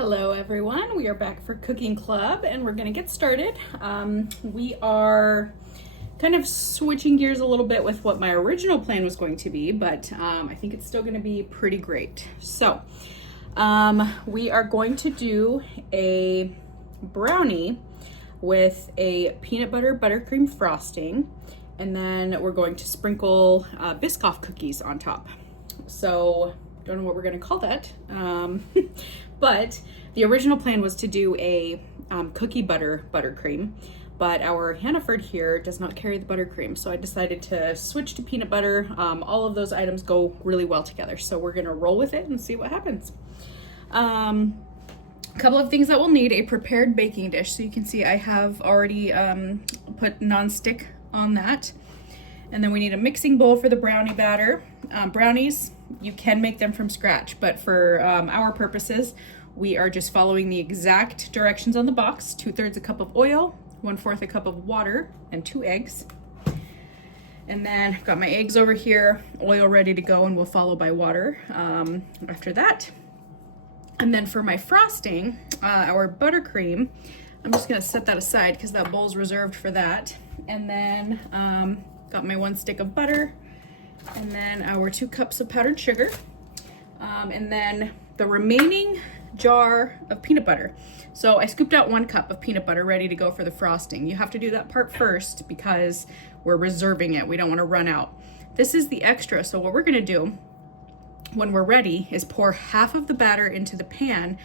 Hello everyone, we are back for Cooking Club and we're gonna get started. We are kind of switching gears a little bit with what my original plan was going to be, but I think it's still gonna be pretty great. So we are going to do a brownie with a peanut butter buttercream frosting, and then we're going to sprinkle Biscoff cookies on top. So don't know what we're gonna call that. But the original plan was to do a cookie buttercream, but our Hannaford here does not carry the buttercream, so I decided to switch to peanut butter. All of those items go really well together, so we're gonna roll with it and see what happens. A couple of things that we'll need: a prepared baking dish. So you can see I have already put nonstick on that. And then we need a mixing bowl for the brownie batter. Brownies, you can make them from scratch, but for our purposes, we are just following the exact directions on the box. 2/3 a cup of oil, 1/4 a cup of water, and 2 eggs. And then I've got my eggs over here, oil ready to go, and we'll follow by water after that. And then for my frosting, our buttercream, I'm just gonna set that aside because that bowl's reserved for that. And then got my 1 stick of butter, and then our 2 cups of powdered sugar, and then the remaining jar of peanut butter. So I scooped out 1 cup of peanut butter ready to go for the frosting. You have to do that part first because we're reserving it. We don't want to run out. This is the extra. So what we're going to do when we're ready is pour half of the batter into the pan.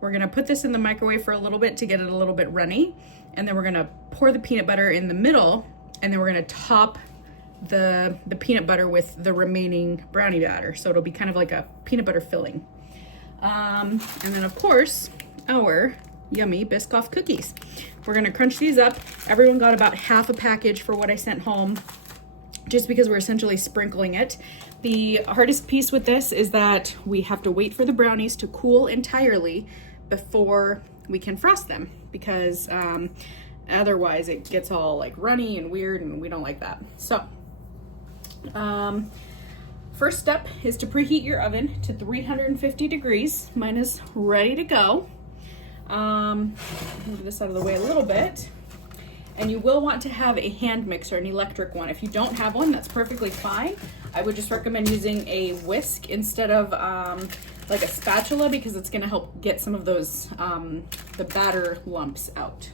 We're going to put this in the microwave for a little bit to get it a little bit runny, and then we're going to pour the peanut butter in the middle, and then we're going to top the peanut butter with the remaining brownie batter. So it'll be kind of like a peanut butter filling. And then of course, our yummy Biscoff cookies. We're going to crunch these up. Everyone got about half a package for what I sent home, just because we're essentially sprinkling it. The hardest piece with this is that we have to wait for the brownies to cool entirely before we can frost them, because otherwise it gets all like runny and weird, and we don't like that. So first step is to preheat your oven to 350 degrees. Mine is ready to go. Move this out of the way a little bit. And you will want to have a hand mixer, an electric one. If you don't have one, that's perfectly fine. I would just recommend using a whisk instead of like a spatula, because it's gonna help get some of those, the batter lumps out.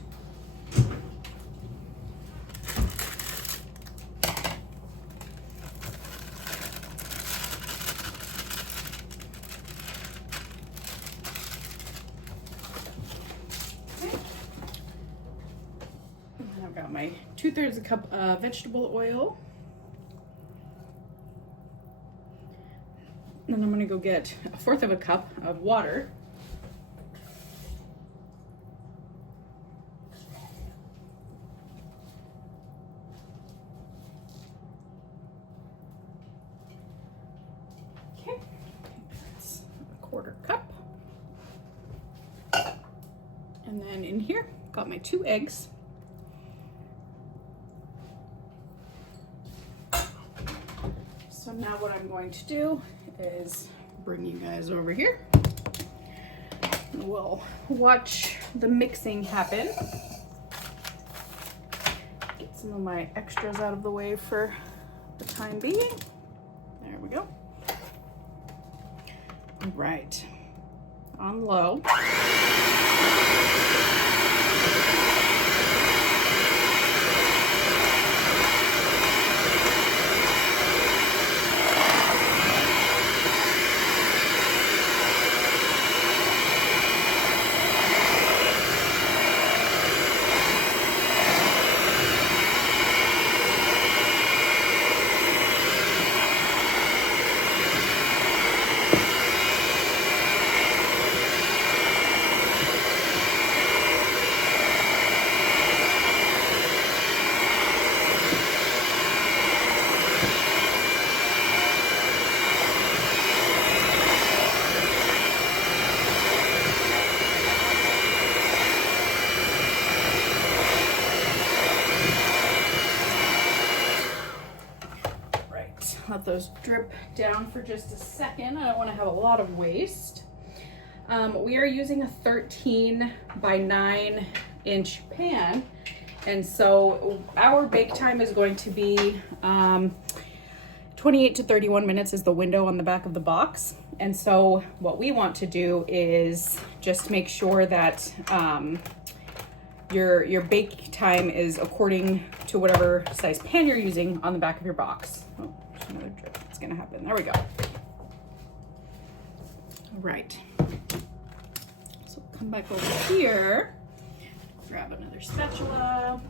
I've got my 2/3 a cup of vegetable oil. And then I'm gonna go get 1/4 of a cup of water. Okay, that's 1/4 cup. And then in here, got my 2 eggs. So now what I'm going to do is bring you guys over here. We'll watch the mixing happen. Get some of my extras out of the way for the time being. There we go. All right, on low. Let those drip down for just a second. I don't want to have a lot of waste. We are using a 13 by 9-inch pan, and so our bake time is going to be 28 to 31 minutes is the window on the back of the box. And so what we want to do is just make sure that your bake time is according to whatever size pan you're using on the back of your box. Oh, there's another drip that's gonna happen. There we go. All right. So come back over here, grab another spatula.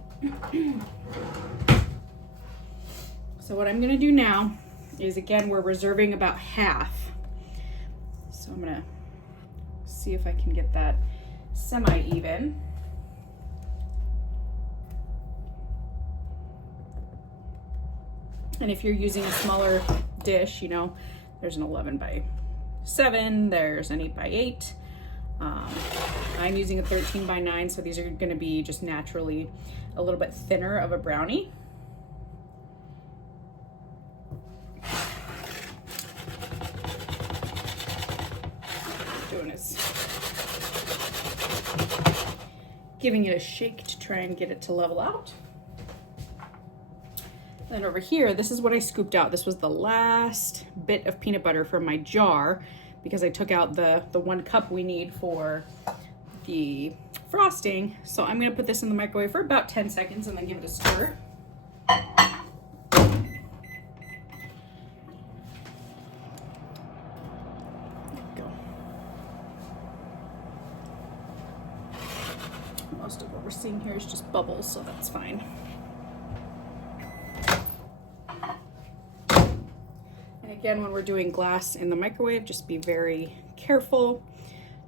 So what I'm gonna do now is, again, we're reserving about half. So I'm gonna see if I can get that semi-even. And if you're using a smaller dish, you know, there's an 11 by 7, there's an 8 by 8. I'm using a 13 by 9, so these are gonna be just naturally a little bit thinner of a brownie. Giving it a shake to try and get it to level out. Then over here, this is what I scooped out. This was the last bit of peanut butter from my jar because I took out the 1 cup we need for the frosting. So I'm gonna put this in the microwave for about 10 seconds and then give it a stir. Most of what we're seeing here is just bubbles, so that's fine. And again, when we're doing glass in the microwave, just be very careful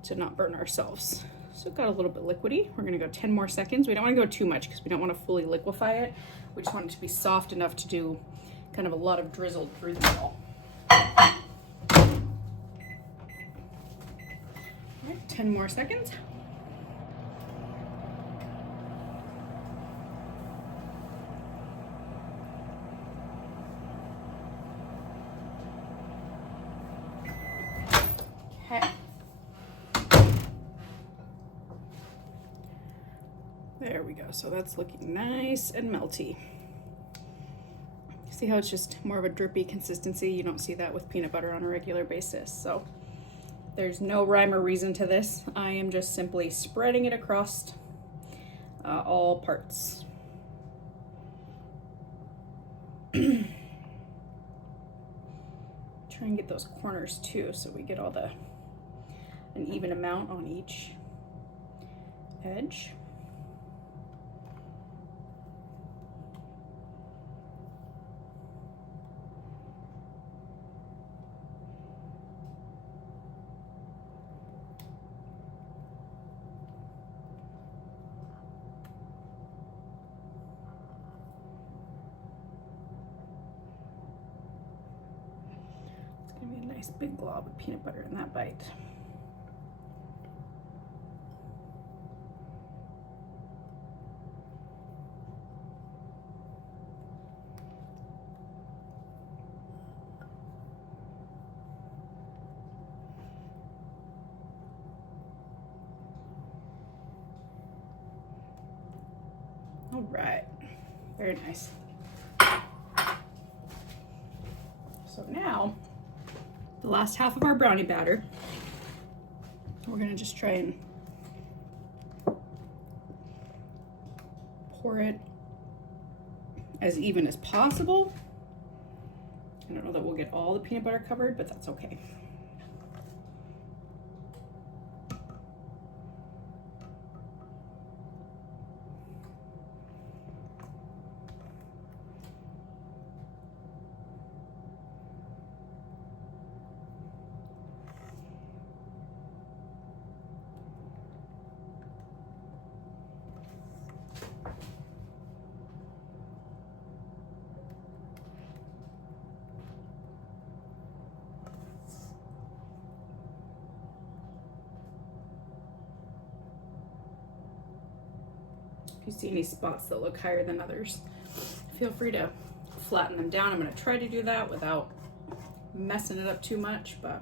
to not burn ourselves. So it got a little bit liquidy. We're gonna go 10 more seconds. We don't wanna go too much because we don't wanna fully liquefy it. We just want it to be soft enough to do kind of a lot of drizzle through the middle. All right, 10 more seconds. There we go. So that's looking nice and melty. See how it's just more of a drippy consistency? You don't see that with peanut butter on a regular basis. So there's no rhyme or reason to this. I am just simply spreading it across all parts. Try and get those corners too, so we get all an even amount on each edge. Be a nice big glob of peanut butter in that bite. All right, very nice. So now, the last half of our brownie batter, we're gonna just try and pour it as even as possible. I don't know that we'll get all the peanut butter covered, but that's okay. If you see any spots that look higher than others, feel free to flatten them down. I'm going to try to do that without messing it up too much, but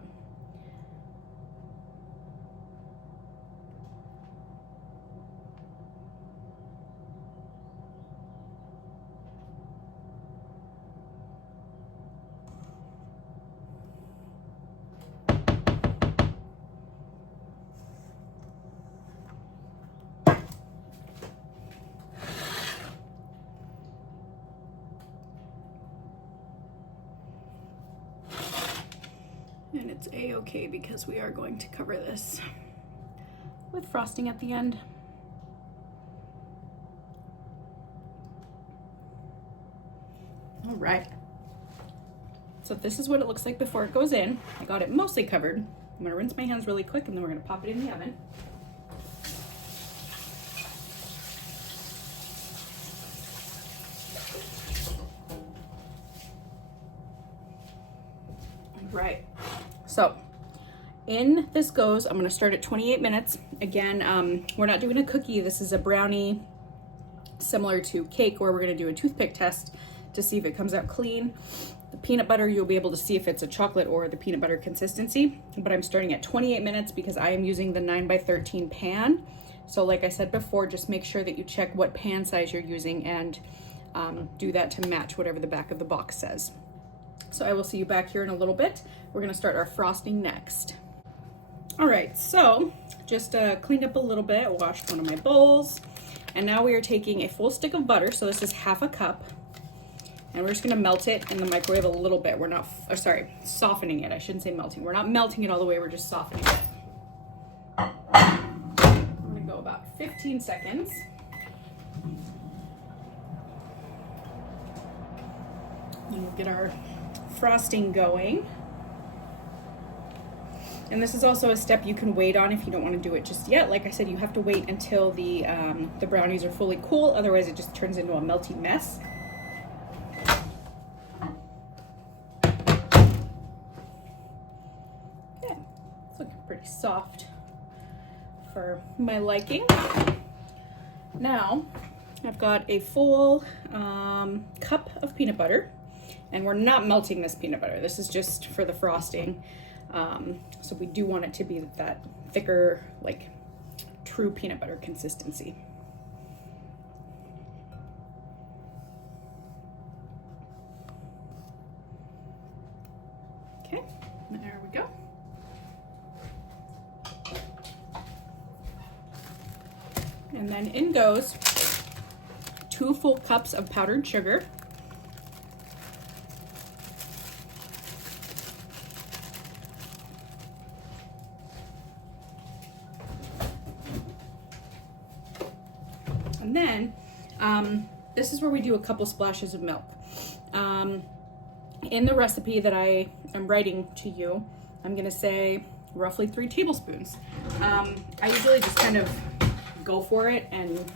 a-okay because we are going to cover this with frosting at the end. All right. So this is what it looks like before it goes in. I got it mostly covered. I'm gonna rinse my hands really quick and then we're gonna pop it in the oven. Right, so in this goes. I'm gonna start at 28 minutes. Again, we're not doing a cookie. This is a brownie similar to cake where we're gonna do a toothpick test to see if it comes out clean. The peanut butter, you'll be able to see if it's a chocolate or the peanut butter consistency, but I'm starting at 28 minutes because I am using the 9x13 pan. So like I said before, just make sure that you check what pan size you're using and do that to match whatever the back of the box says. So I will see you back here in a little bit. We're gonna start our frosting next. All right, so just cleaned up a little bit, washed one of my bowls, and now we are taking a full stick of butter. So this is half a cup, and we're just gonna melt it in the microwave a little bit. We're not, softening it. I shouldn't say melting. We're not melting it all the way, we're just softening it. I'm gonna go about 15 seconds. And we'll get our frosting going. And this is also a step you can wait on if you don't want to do it just yet. Like I said, you have to wait until the brownies are fully cool, otherwise it just turns into a melty mess. Okay, it's looking pretty soft for my liking. Now, I've got a full cup of peanut butter. And we're not melting this peanut butter. This is just for the frosting. So we do want it to be that thicker, like true peanut butter consistency. Okay, there we go. And then in goes 2 full cups of powdered sugar. And then this is where we do a couple splashes of milk. In the recipe that I am writing to you, I'm gonna say roughly 3 tablespoons. I usually just kind of go for it and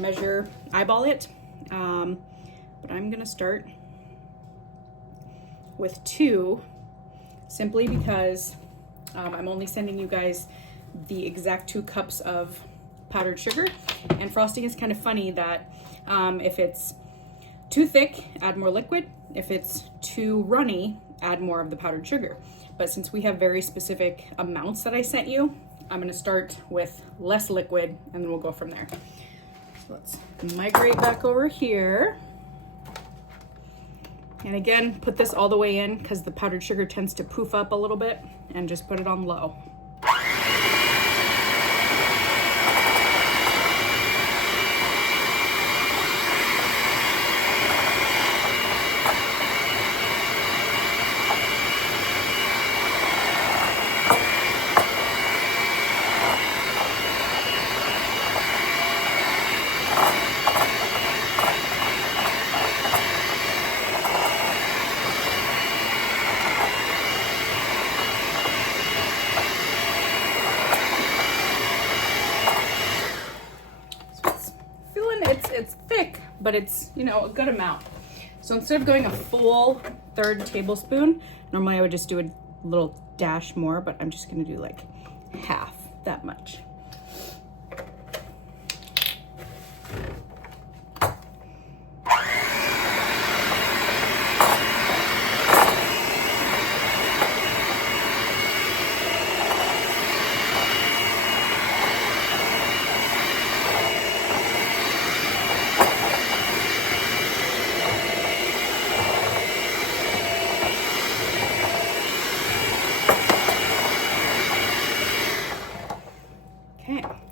measure, eyeball it. But I'm gonna start with 2, simply because I'm only sending you guys the exact 2 cups of powdered sugar. And frosting is kind of funny that if it's too thick, add more liquid. If it's too runny, add more of the powdered sugar. But since we have very specific amounts that I sent you, I'm gonna start with less liquid and then we'll go from there. So let's migrate back over here. And again, put this all the way in because the powdered sugar tends to poof up a little bit, and just put it on low. It's thick, but it's, you know, a good amount. So instead of going a full 1/3 tablespoon, normally I would just do a little dash more, but I'm just gonna do like half that much.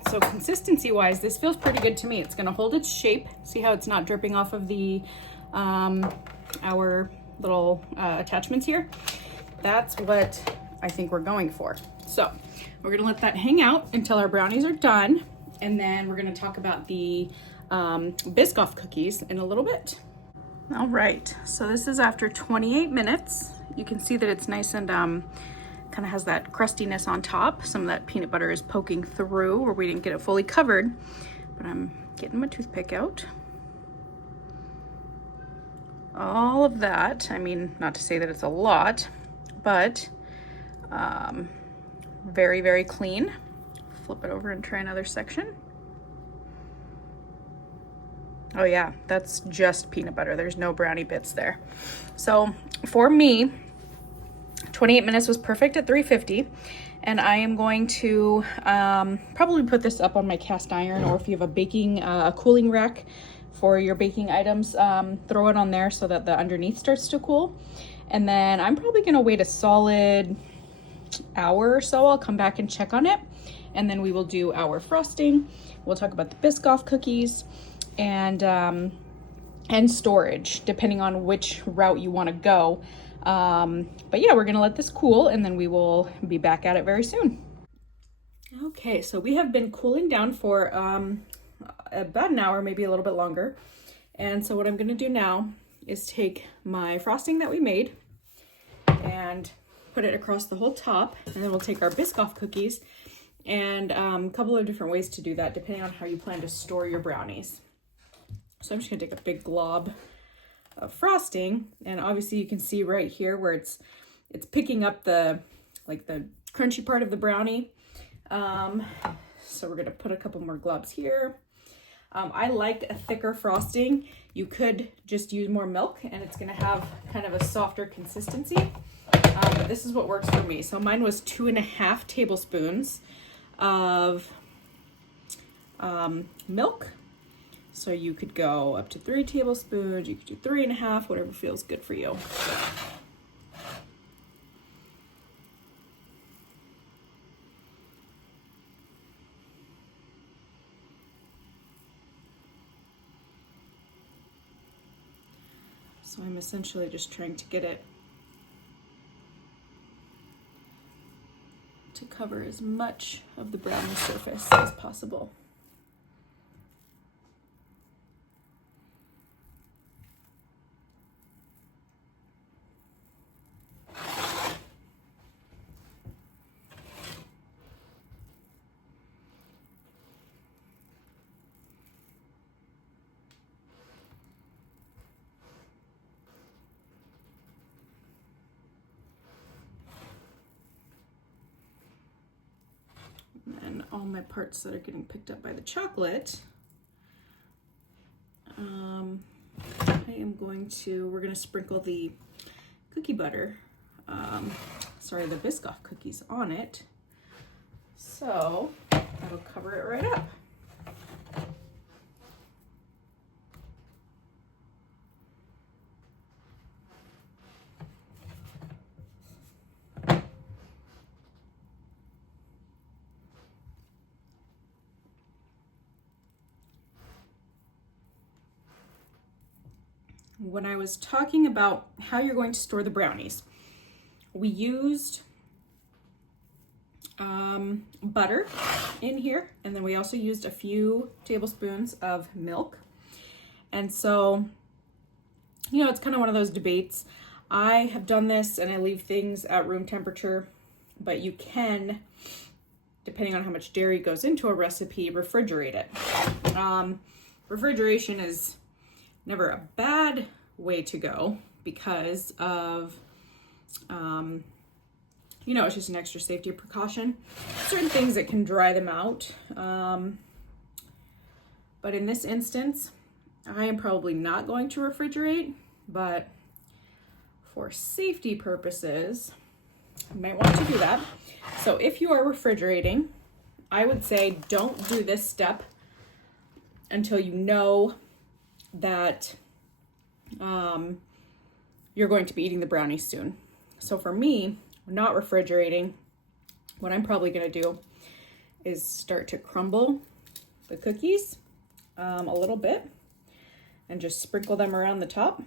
So consistency wise, this feels pretty good to me. It's gonna hold its shape. See how it's not dripping off of the our little attachments here? That's what I think we're going for. So we're gonna let that hang out until our brownies are done. And then we're gonna talk about the Biscoff cookies in a little bit. All right, so this is after 28 minutes. You can see that it's nice and kind of has that crustiness on top. Some of that peanut butter is poking through, or we didn't get it fully covered, but I'm getting my toothpick out. All of that, I mean, not to say that it's a lot, but very, very clean. Flip it over and try another section. Oh yeah, that's just peanut butter. There's no brownie bits there. So for me, 28 minutes was perfect at 350. And I am going to probably put this up on my cast iron, or if you have a cooling rack for your baking items, throw it on there so that the underneath starts to cool. And then I'm probably gonna wait a solid hour or so. I'll come back and check on it. And then we will do our frosting. We'll talk about the Biscoff cookies and storage, depending on which route you want to go. But yeah, we're gonna let this cool and then we will be back at it very soon. Okay, so we have been cooling down for about an hour, maybe a little bit longer. And so what I'm gonna do now is take my frosting that we made and put it across the whole top, and then we'll take our Biscoff cookies, and a couple of different ways to do that depending on how you plan to store your brownies. So I'm just gonna take a big glob of frosting, and obviously you can see right here where it's picking up the crunchy part of the brownie. So we're gonna put a couple more globs here. I like a thicker frosting. You could just use more milk and it's gonna have kind of a softer consistency. But this is what works for me. So mine was 2.5 tablespoons of milk. So you could go up to 3 tablespoons, you could do 3.5, whatever feels good for you. So I'm essentially just trying to get it to cover as much of the brownie surface as possible. And all my parts that are getting picked up by the chocolate, we're gonna sprinkle the cookie butter, the Biscoff cookies on it. So that'll cover it right up. When I was talking about how you're going to store the brownies, we used butter in here, and then we also used a few tablespoons of milk. And so, you know, it's kind of one of those debates. I have done this and I leave things at room temperature, but you can, depending on how much dairy goes into a recipe, refrigerate it. Refrigeration is never a bad way to go because of, you know, it's just an extra safety precaution. Certain things that can dry them out. But in this instance, I am probably not going to refrigerate, but for safety purposes, you might want to do that. So if you are refrigerating, I would say don't do this step until you know that you're going to be eating the brownies soon. So for me, not refrigerating, what I'm probably going to do is start to crumble the cookies a little bit and just sprinkle them around the top.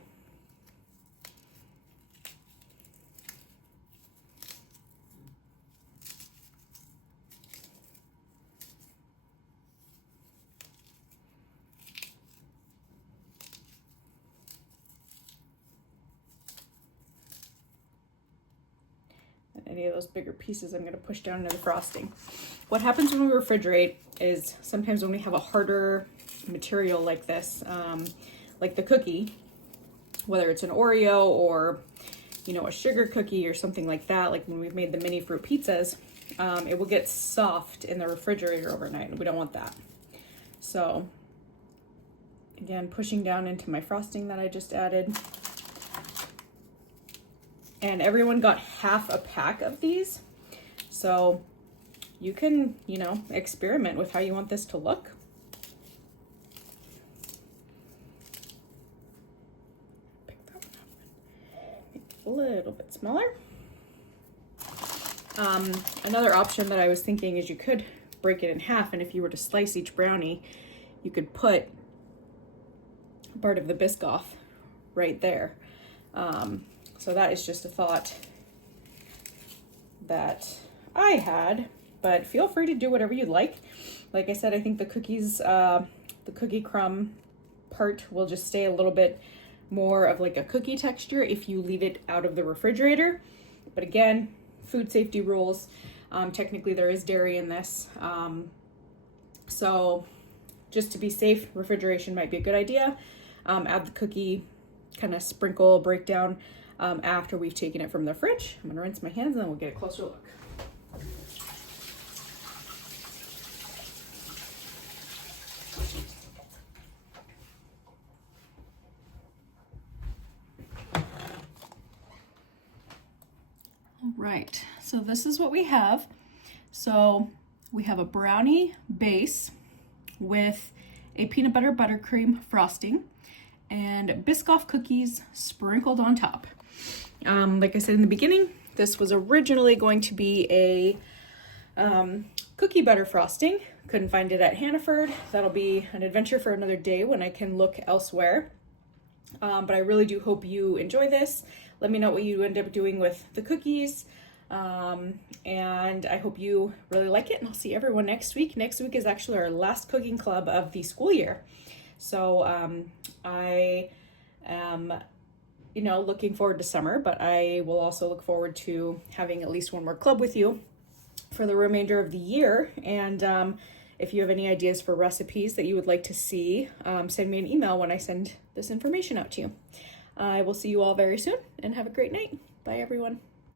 any of those bigger pieces I'm gonna push down into the frosting. What happens when we refrigerate is sometimes when we have a harder material like this, like the cookie, whether it's an Oreo or, you know, a sugar cookie or something like that, like when we've made the mini fruit pizzas, it will get soft in the refrigerator overnight, and we don't want that. So again, pushing down into my frosting that I just added. And everyone got half a pack of these. So you can, you know, experiment with how you want this to look. Pick that one up. Make it a little bit smaller. Another option that I was thinking is you could break it in half, and if you were to slice each brownie, you could put part of the Biscoff right there. So that is just a thought that I had, but feel free to do whatever you'd like. Like I said, I think the cookies, the cookie crumb part will just stay a little bit more of like a cookie texture if you leave it out of the refrigerator. But again, food safety rules. Technically there is dairy in this. So just to be safe, refrigeration might be a good idea. Add the cookie kind of sprinkle breakdown after we've taken it from the fridge. I'm gonna rinse my hands and then we'll get a closer look. All right, so this is what we have. So we have a brownie base with a peanut butter buttercream frosting and Biscoff cookies sprinkled on top. Like I said in the beginning, this was originally going to be a cookie butter frosting. Couldn't find it at Hannaford. That'll be an adventure for another day when I can look elsewhere. But I really do hope you enjoy this. Let me know what you end up doing with the cookies. And I hope you really like it, and I'll see everyone next week. Next week is actually our last cooking club of the school year. So I am, you know, looking forward to summer, but I will also look forward to having at least one more club with you for the remainder of the year. And if you have any ideas for recipes that you would like to see, send me an email when I send this information out to you. I will see you all very soon, and have a great night. Bye, everyone.